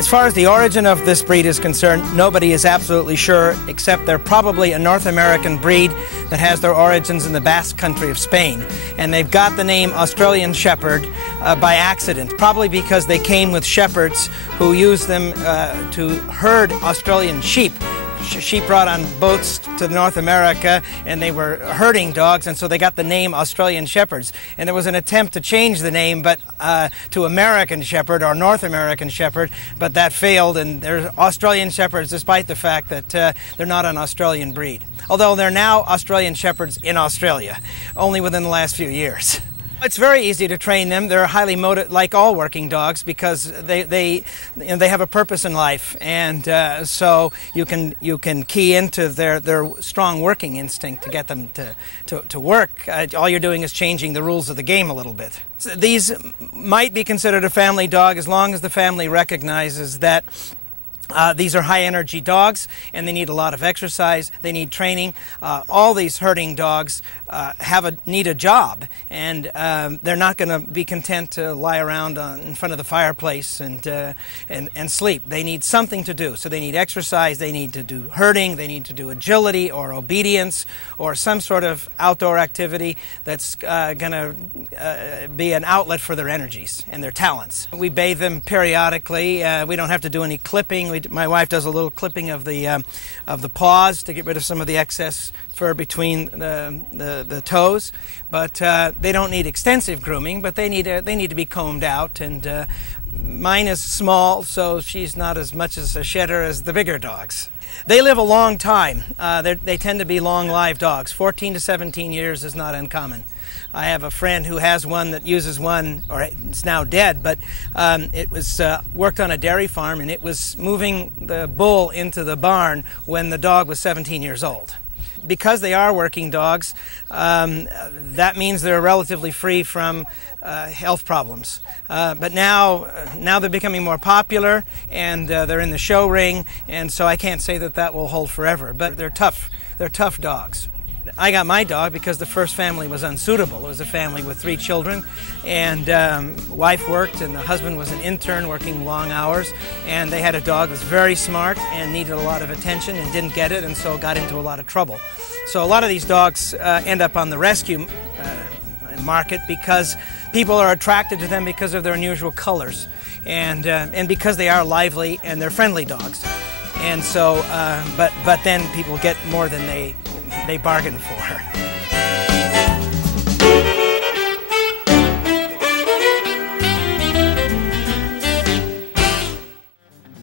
As far as the origin of this breed is concerned, nobody is absolutely sure, except they're probably a North American breed that has their origins in the Basque country of Spain. And they've got the name Australian Shepherd by accident, probably because they came with shepherds who used them to herd Australian sheep. Sheep brought on boats to North America, and they were herding dogs, and so they got the name Australian Shepherds. And there was an attempt to change the name but to American Shepherd or North American Shepherd, but that failed, and they're Australian Shepherds despite the fact that they're not an Australian breed. Although they're now Australian Shepherds in Australia, only within the last few years. It's very easy to train them. They're highly motivated, like all working dogs, because they have a purpose in life, and so you can key into their strong working instinct to get them to work. All you're doing is changing the rules of the game a little bit. So these might be considered a family dog as long as the family recognizes that these are high-energy dogs, and they need a lot of exercise. They need training. All these herding dogs need a job, and they're not going to be content to lie around in front of the fireplace and sleep. They need something to do. So they need exercise. They need to do herding. They need to do agility or obedience or some sort of outdoor activity that's going to be an outlet for their energies and their talents. We bathe them periodically. We don't have to do any clipping. My wife does a little clipping of the paws to get rid of some of the excess fur between the toes, but they don't need extensive grooming. But they need to be combed out, and mine is small, so she's not as much as a shedder as the bigger dogs. They live a long time. They tend to be long-lived dogs. 14 to 17 years is not uncommon. I have a friend who has one that uses one, or it's now dead, but it was worked on a dairy farm, and it was moving the bull into the barn when the dog was 17 years old. Because they are working dogs, that means they're relatively free from health problems. But now they're becoming more popular, and they're in the show ring, and so I can't say that will hold forever. But they're tough. They're tough dogs. I got my dog because the first family was unsuitable. It was a family with 3 children, and wife worked, and the husband was an intern working long hours, and they had a dog that was very smart and needed a lot of attention and didn't get it, and so got into a lot of trouble. So a lot of these dogs end up on the rescue market because people are attracted to them because of their unusual colors, and because they are lively and they're friendly dogs. And so, but then people get more than they bargain for.